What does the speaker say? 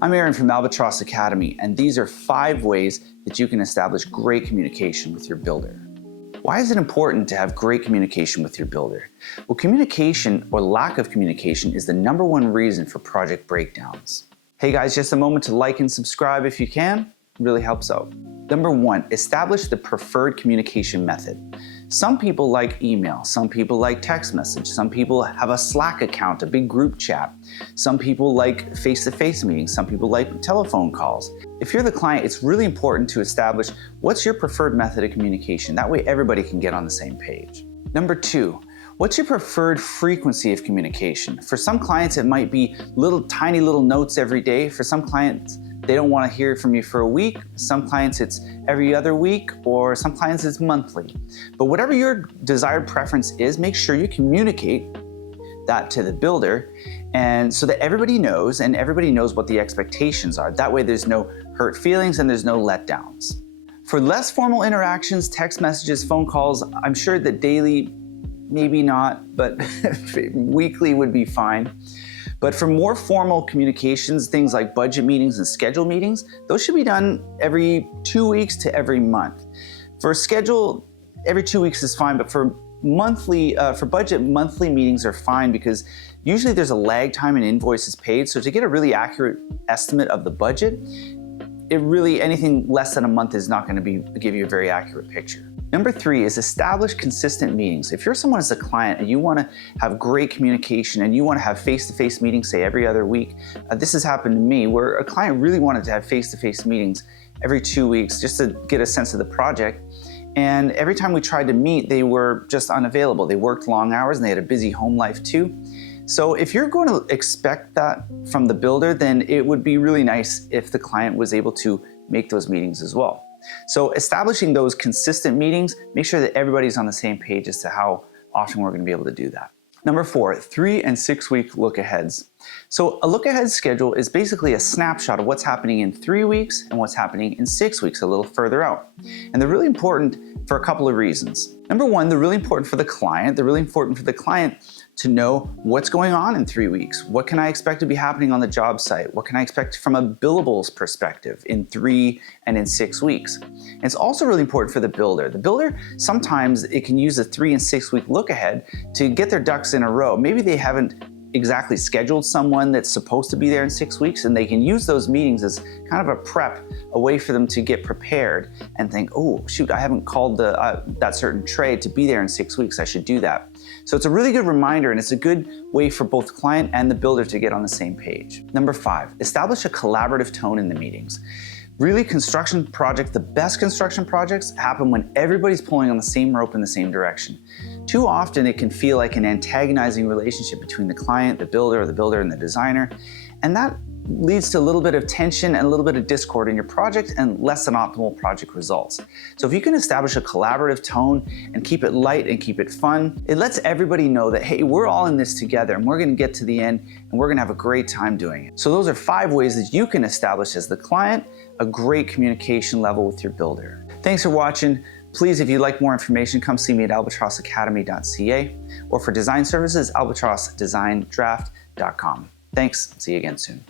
I'm Aaron from Albatross Academy, and these are 5 ways that you can establish great communication with your builder. Why is it important to have great communication with your builder? Well, communication or lack of communication is the #1 reason for project breakdowns. Hey guys, just a moment to like and subscribe if you can. It really helps out. #1, establish the preferred communication method. Some people like email, some people like text message, some people have a Slack account, a big group chat. Some people like face-to-face meetings, some people like telephone calls. If you're the client, it's really important to establish what's your preferred method of communication. That way everybody can get on the same page. #2, what's your preferred frequency of communication? For some clients, it might be tiny little notes every day. For some clients, they don't want to hear from you for a week. Some clients it's every other week, or some clients it's monthly. But whatever your desired preference is, make sure you communicate that to the builder, and so that everybody knows and everybody knows what the expectations are. That way there's no hurt feelings and there's no letdowns. For less formal interactions, text messages, phone calls, I'm sure that daily, maybe not, but weekly would be fine. But for more formal communications, things like budget meetings and schedule meetings, those should be done every 2 weeks to every month. For schedule, every 2 weeks is fine, but for budget, monthly meetings are fine because usually there's a lag time in invoices paid. So to get a really accurate estimate of the budget, anything less than a month is not going to give you a very accurate picture. #3 is establish consistent meetings. If you're someone as a client and you want to have great communication and you want to have face-to-face meetings, say every other week, this has happened to me where a client really wanted to have face-to-face meetings every 2 weeks just to get a sense of the project. And every time we tried to meet, they were just unavailable. They worked long hours and they had a busy home life too. So if you're going to expect that from the builder, then it would be really nice if the client was able to make those meetings as well. So establishing those consistent meetings, make sure that everybody's on the same page as to how often we're going to be able to do that. #4, 3 and 6 week look aheads. So a look ahead schedule is basically a snapshot of what's happening in 3 weeks and what's happening in 6 weeks, a little further out. And they're really important for a couple of reasons. #1, they're really important for the client. They're really important for the client to know what's going on in 3 weeks. What can I expect to be happening on the job site? What can I expect from a billables perspective in 3 and in 6 weeks? And it's also really important for the builder. The builder, sometimes it can use a 3 and 6 week look ahead to get their ducks in a row. Maybe they haven't exactly scheduled someone that's supposed to be there in 6 weeks, and they can use those meetings as kind of a prep, a way for them to get prepared and think, oh shoot, I haven't called that certain trade to be there in 6 weeks, I should do that. So it's a really good reminder, and it's a good way for both the client and the builder to get on the same page. #5, establish a collaborative tone in the meetings. Really, the best construction projects happen when everybody's pulling on the same rope in the same direction. Too often it can feel like an antagonizing relationship between the client, the builder, or the builder and the designer, and that leads to a little bit of tension and a little bit of discord in your project and less than optimal project results. So if you can establish a collaborative tone and keep it light and keep it fun, it lets everybody know that, hey, we're all in this together and we're gonna get to the end and we're gonna have a great time doing it. So those are 5 ways that you can establish as the client a great communication level with your builder. Thanks for watching. Please, if you'd like more information, come see me at albatrossacademy.ca, or for design services, albatrossdesigndraft.com. Thanks, see you again soon.